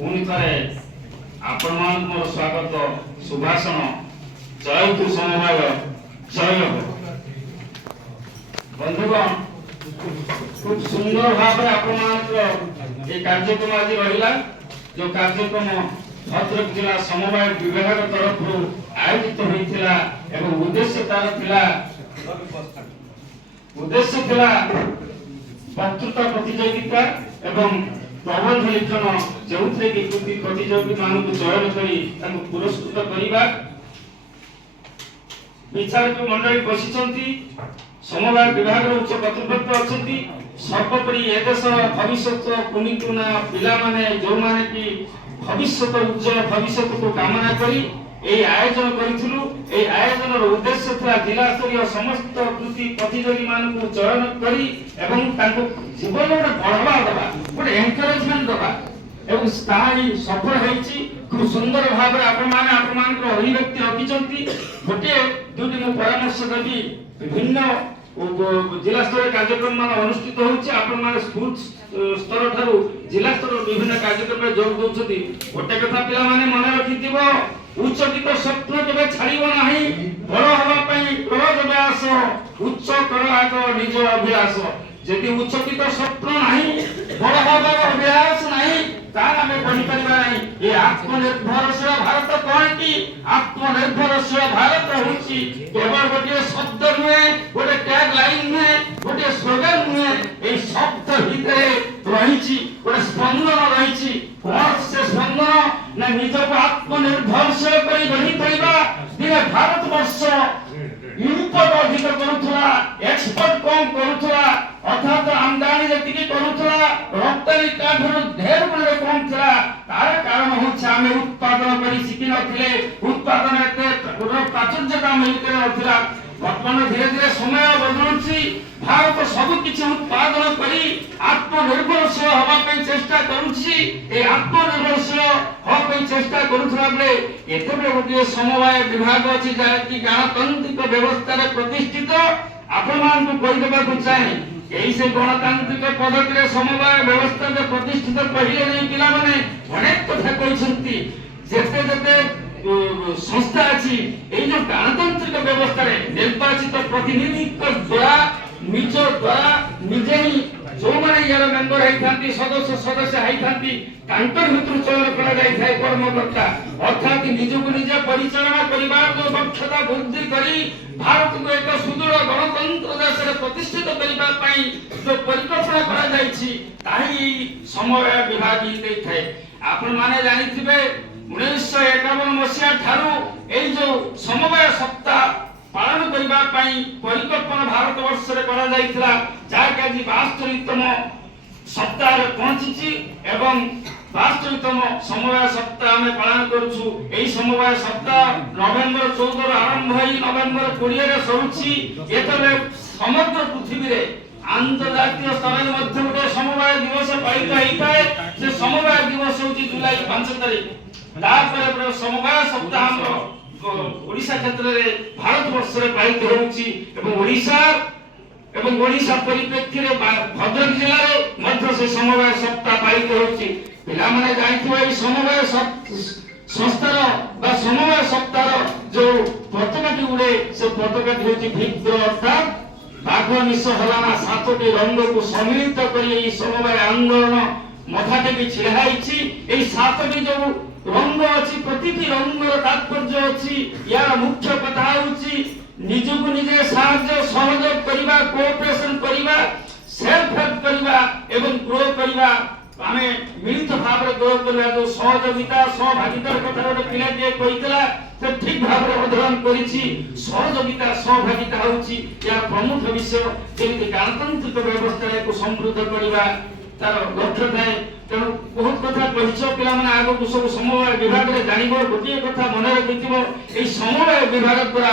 पुणी थे आपण मोर स्वागत सुभाषण जय तु समवाय जय हो बंधुगण खूब सुंदर भाव आपण ये कार्यक्रम आज रहा जो कार्यक्रम भद्रक जिला समवाय विभाग तरफ आयोजित होता एवं उद्देश्य तार वक्तृत्व प्रतियोगिता एवं प्रबंध लिखन जो कृति प्रतियोगी मान चयन कर पुरस्कृत करने विचारक मंडली बसी समवाय विभाग उच्च कर्तृपक्ष अच्छा सर्वोपरि ए देश भविष्य कुनिकुना पिला माने जो माने कि भविष्य उज्जवल भविष्य को कामना करी ए आयोजन करिथिलु ए आयोजन रो उद्देश्य था जिला स्तरीय समस्त कृति प्रतियोगी मान को चयन करी एवं ताको जीवन में बढ़ावा देबा गोटे एनकरेजमेंट देबा एवं स्थायी सफल हेछि खूब सुंदर भाव आपण माने अभिव्यक्ति रखिचंती गोटे दुटी मु परामर्श देबी विभिन्न जिला स्तर कार्यक्रम मान अनुष्ठित होछि आपण माने स्कूल स्तर थारु जिला स्तर विभिन्न कार्यक्रम में जोग दोछथि गोटे कथा पिला माने मन रखिथिबो उच्चकित स्वप्न केबे छाड़िबो नाही बड़ हवा पई क्रोध व्यास उच्च कर आग निज अभ्यास यदि उच्चकित स्वप्न नाही बड़ हवा अभ्यास नाही तार हमें पढ़ी परिबा नाही ये आत्मनिर्भरशील भारत कोन की आत्मनिर्भरशील भारत होछि केवल गोटे शब्द नुहे गोटे टैग लाइन नुहे गोटे स्लोगन नुहे ए शब्द भितरे रहिछि गोटे स्पंदन रहिछि कोन से स्पंदन ना निज को आत्मनिर्भरशील करी गढ़ी परिबा दिने भारत वर्ष इम्पोर्ट अधिक करूथला एक्सपोर्ट कम करूथला अर्थात आमदानी जति करूथला रप्तानी काठर ढेर बड़े कम थला तार कारण होछ आमे उत्पादन करी सिखि नथिले उत्पादन एते प्राचुर्यता मिलते नथिला वर्तमान धीरे धीरे समय बदलुछि भारत सब किछि उत्पादन करी आत्मनिर्भरशील होबा पे चेष्टा करूछि ए आत्मनिर्भरशील होबा पे चेष्टा करूथला बले एते बे गोटे समवाय विभाग अछि जाति गणतांत्रिक व्यवस्था रे प्रतिष्ठित आपण मान को कहि देबा को चाहे एही से गणतांत्रिक पद्धति रे समवाय व्यवस्था रे प्रतिष्ठित पहिले नै पिला माने अनेक कथा कहिसंती जेते जेते संस्था अछि एई जो गणतांत्रिक व्यवस्था रे निर्वाचित प्रतिनिधि द्वारा निज द्वारा निजे ही जो माने यार मेंबर है थांती सदस्य है थांती कांटर मित्र चयन करा जाय थाय कर्मकर्ता अर्थात निज को निजे परिचालना परिवार को दक्षता वृद्धि करी भारत को एक सुदृढ़ गणतंत्र देश रे प्रतिष्ठित करिबा पई जो परिकल्पना करा जायछि ताही समवाय विभाग ही देई थाय आपण माने जानिथिबे 1951 मसिया ठारू ए जो समवाय सप्ताह पालन करिबा पई परिकल्पना भारत वर्ष रे करा जायतिला जाके आज 72तम सप्ताह रे पहुंचीची एवं 72तम समवाय सप्ताह में पालन करूछु एई समवाय सप्ताह नवेम्बर 14 रे आरंभ होई नवेम्बर 20 रे सरुछि एतले समग्र पृथ्वी रे अंतर्राष्ट्रीय स्तर रे मध्य गोटे समवाय दिवस पालित होइताय से समवाय दिवस होची जुलाई 5 तारिख तापर समवाय सप्ताह ओडिशा क्षेत्र रे भारत वर्ष रे पालित होउची एवं ओडिशा परिप्रेक्षी रे भद्रक जिल्ला रे मध्य से समवाय सप्ताह पालित होउची पिला माने जानिथो ए समवाय संस्थार बा समवाय सप्ताह जो पताकाटी उड़े से पताकाटी होची भिन्न अर्थात बाघ निश हलाना सातोटी रंग को सम्मिलित करी ए समवाय आंदोलन मथाटे भी छिड़ाइछि ए सातोटी जो रंग अछि प्रतिटी रंगर तात्पर्य अछि यार मुख्य कथा होछि निजको निजे साहाय्य सहयोग करिबा कोऑपरेशन करिबा सेल्फ हेल्प करिबा एवं ग्रो करिबा आमे मिलित भाव रे ग्रो करिबा जो सहयोगिता सहभागितार कथा रे पिला जे कहितला से ठीक भाव रे अध्ययन करिछि सहयोगिता सहभागिता होछि यार प्रमुख विषय जेति गणतांत्रिक व्यवस्था को समृद्ध करिबा तार लक्ष्य थाए तेणु बहुत कथा कहिछ पिला माने आगो को सब समवाय विभाग रे जानिबो गोटे कथा मन रखिथिबो ए समवाय विभाग द्वारा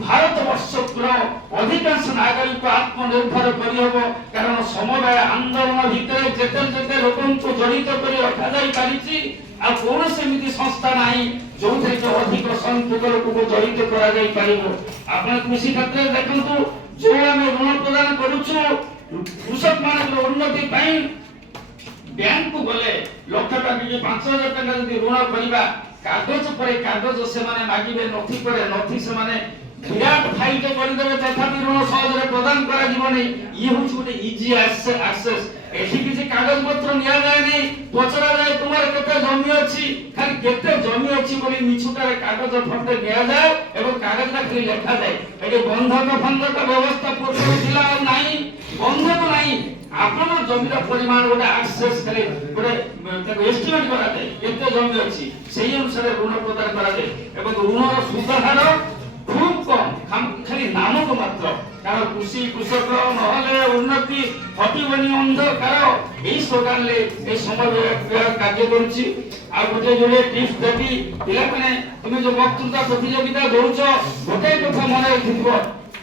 भारत वर्ष पूरा अधिकांश नागरिक आत्मनिर्भर करिहबो कारण समवाय आंदोलन भितर जेते जेते लोकन को जड़ित करी रखा जाई पारिछि आ कोन सेमिति संस्था नाही जोथे जो अधिक संख्यक लोक को जड़ित करा जाई पारिबो आपण कृषि क्षेत्र देखंतु जो हम ऋण प्रदान करूछु कृषक मानक उन्नति पई ବ୍ୟାଙ୍କ କୁ ଗଲେ ଲକ୍ଷ ଟଙ୍କା କି 5,000 ଟଙ୍କା ଯଦି ଋଣ କରିବା କାଗଜ ପରେ କାଗଜ ସେମାନେ ମାଗିବେ, ନଥି ପରେ ନଥି ସେମାନେ ବିରାଟ ଫାଇଟ କରିଦେବେ, ତଥାପି ଋଣ ସହଜରେ ପ୍ରଦାନ କରାଯିବନି। ଇଏ ହଉଛି ଗୋଟେ ଇଜି ଆକ୍ସେସ। ଏଠି କିଛି କାଗଜ ପତ୍ର ନିଆଯାଏନି, ପଚରାଯାଏ ତୁମର କେତେ ଜମି ଅଛି, ଖାଲି କେତେ ଜମି ଅଛି ବୋଲି ମିଛୁଟାରେ କାଗଜ ଫଟୋ ନିଆଯାଏ ଏବଂ କାଗଜଟା ଖାଲି ଲେଖାଯାଏ। ଏଠି ବନ୍ଧକ ଫନ୍ଧକ ବ୍ୟବସ୍ଥା ପୂର୍ବରୁ ଥିଲା ଆଉ ନାହିଁ, ବନ୍ଧକ ନାହିଁ। ଆପଣ ଜମିର ପରିମାଣ ଗୋଟେ ଆକ୍ସେସ ଖାଲି ଗୋଟେ ତାକୁ ଏଷ୍ଟିମେଟ କରାଯାଏ, କେତେ ଜମି ଅଛି ସେହି ଅନୁସାରେ ଋଣ ପ୍ରଦାନ କରାଯାଏ ଏବଂ ଋଣର ସୁଧ ହାର খুব কম, খালি নামক মাত্র। কারণ কৃষি কৃষক নহলে উন্নতি ঘটিবনি অন্ধকার। এই স্লোগানে এই সময় কার্য করছি। আর গোটে যোড়ে টিপস দেবি পিলামানে, তুমি যে বক্তৃতা প্রতিযোগিতা দৌছ গোটে কথা মনে রাখিব,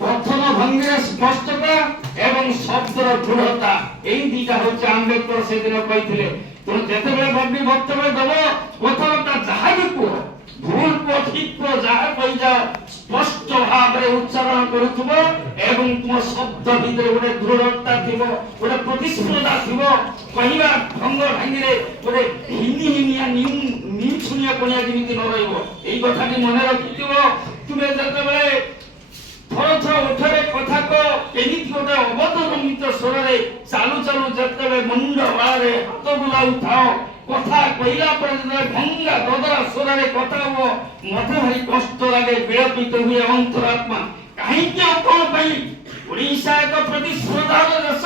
কথন ভঙ্গির স্পষ্টতা এবং শব্দর দৃঢ়তা, এই দুইটা হচ্ছে আম্বেদকর সেদিন কইଥିଲେ। তুমি যেতবেলে ভাবি বক্তব্য দেব কথাবার্তা যাহা বি কুহ, ভুল কুহ ঠিক কুহ, যাহা কই যাও স্পষ্ট ভাবে উচ্চারণ করুথিব এবং তোমার শব্দ ভিতরে গোটে দৃঢ়তা থিব, গোটে প্রতিস্পর্ধা থিব। কহিবা ঢঙ্গ ঢাঙ্গিরে গোটে হিন্দি হিনিয়া নিছুনিয়া কোনিয়া যেমিতি ন রহিব। এই কথাটি মনে রাখিথিব। তুমি যেতবেলে থর থর ওঠরে কথা কো, এমিতি গোটে অবদমিত স্বরে চালু চালু যেতবেলে মুন্ড বাড়ে হাত বুলাউথাও, কথা কইলা পরে ভঙ্গা দদরা স্বরে কথা হব, মতে ভারি কষ্ট লাগে, বিড়পিত হুয়ে অন্তরাত্মা। কাহিঁকি কোন পাই ওড়িশা এক প্রতিস্পর্ধার দেশ।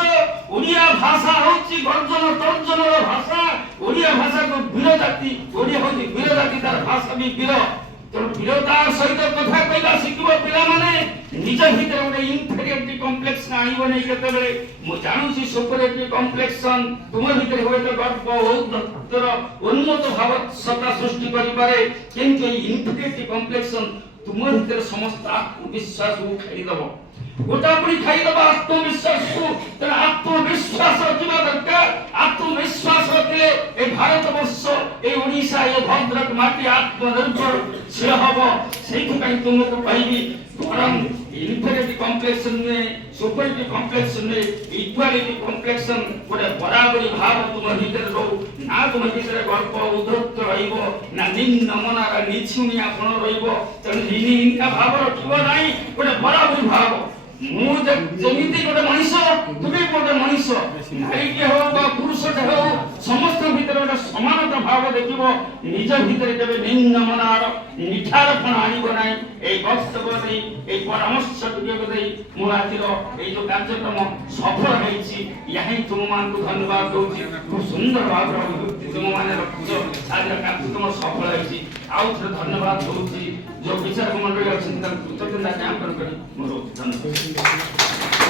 ওড়িয়া ভাষা হচ্ছে গর্জন তর্জনের ভাষা। ওড়িয়া ভাষাকে বীর জাতি, ওড়িয়া হচ্ছে বীর জাতি, তার ভাষা বি বীর। তেଣୁ ବୀରତାର ସହିତ କଥା କହିବା ଶିଖିବ ପିଲାମାନେ। ନିଜ ଭିତରେ ଗୋଟେ ଇନଫେରିୟରିଟି କମ୍ପ୍ଲେକ୍ସ ଆଣିବ ନାହିଁ। କେତେବେଳେ ମୁଁ ଜାଣୁଛି ସୁପରିୟରିଟି କମ୍ପ୍ଲେକ୍ସନ ତୁମ ଭିତରେ ହୁଏତ ଗର୍ବ ଔଦ୍ଧତ୍ୟର ଉନ୍ନତ ଭାବ ସତ୍ତା ସୃଷ୍ଟି କରିପାରେ, କିନ୍ତୁ ଏହି ଇନଫେରିୟରିଟି କମ୍ପ୍ଲେକ୍ସନ ତୁମ ଭିତରେ ସମସ୍ତ ଆତ୍ମବିଶ୍ୱାସକୁ ଖାଇଦେବ, ଗୋଟାପୁଡ଼ି ଖାଇଦେବ ଆତ୍ମବିଶ୍ୱାସକୁ। ତେଣୁ ଆତ୍ମବିଶ୍ୱାସ ରଖିବା ଦରକାର। ଆତ୍ମବିଶ୍ୱାସ ରଖିଲେ ଏ ଭାରତ ବର୍ଷ, ଏ ଓଡ଼ିଶା, ଏ ଭଦ୍ରକ ମାଟି ଆତ୍ମନିର୍ଭର ଝିଅ ହବ। ସେଇଥିପାଇଁ ତୁମକୁ କହିବି, ବରଂ ଇନଫେରିୟରିଟି କମ୍ପ୍ଲେକ୍ସନ ନୁହେଁ, ସୁପରିୟରିଟି କମ୍ପ୍ଲେକ୍ସନ ନୁହେଁ, ଇକ୍ୱାଲିଟି କମ୍ପ୍ଲେକ୍ସନ ଗୋଟେ ବରାବରି ଭାବ ତୁମ ଭିତରେ ରହୁ। ନା ତୁମ ଭିତରେ ଗର୍ବ ଉଦ୍ଧତ ରହିବ, ନା ନିମ୍ନ ମନାର ନିଛୁଣିଆ ଗୁଣ ରହିବ। ତେଣୁ ହିଂସା ଭାବ ରଖିବ ନାହିଁ, ଗୋଟେ ବରାବରି ଭାବ। ମୁଁ ଯେମିତି ଗୋଟେ ମଣିଷ, ତୁମେ ଗୋଟେ ମଣିଷ, ନାରୀଟିଏ ହଉ ବା ପୁରୁଷଟେ ହଉ, ସମସ୍ତ ଭିତରେ ଗୋଟେ ସମାନତା ଭାବ ଦେଖିବ। ନିଜ ଭିତରେ କେବେ ନିମ୍ନ ମନାର ନିଠାରପଣ ଆଣିବ ନାହିଁ। এই বক্তব্য দেই, এই পরামর্শ দেই ମୁଁ ଆଜିର এই ଯୋଉ କାର୍ଯ୍ୟକ୍ରମ ସଫଳ ହେଇଛି, ଏହା ହିଁ ତୁମମାନଙ୍କୁ ଧନ୍ୟବାଦ ଦଉଛି। ଖୁବ୍ ସୁନ୍ଦର ଭାବରେ ଅଭିବ୍ୟକ୍ତି ତୁମମାନେ ରଖୁଛ, ଆଜିର କାର୍ଯ୍ୟକ୍ରମ ସଫଳ ହେଇଛି। ଆଉ ଥରେ ଧନ୍ୟବାଦ ଦଉଛି। ଯୋଉ ବିଚାରକ ମଣ୍ଡଳୀ ଅଛନ୍ତି ତାଙ୍କୁ କୃତଜ୍ଞତା ଜ୍ଞାପନ କରି ମୋର ଧନ୍ୟବାଦ।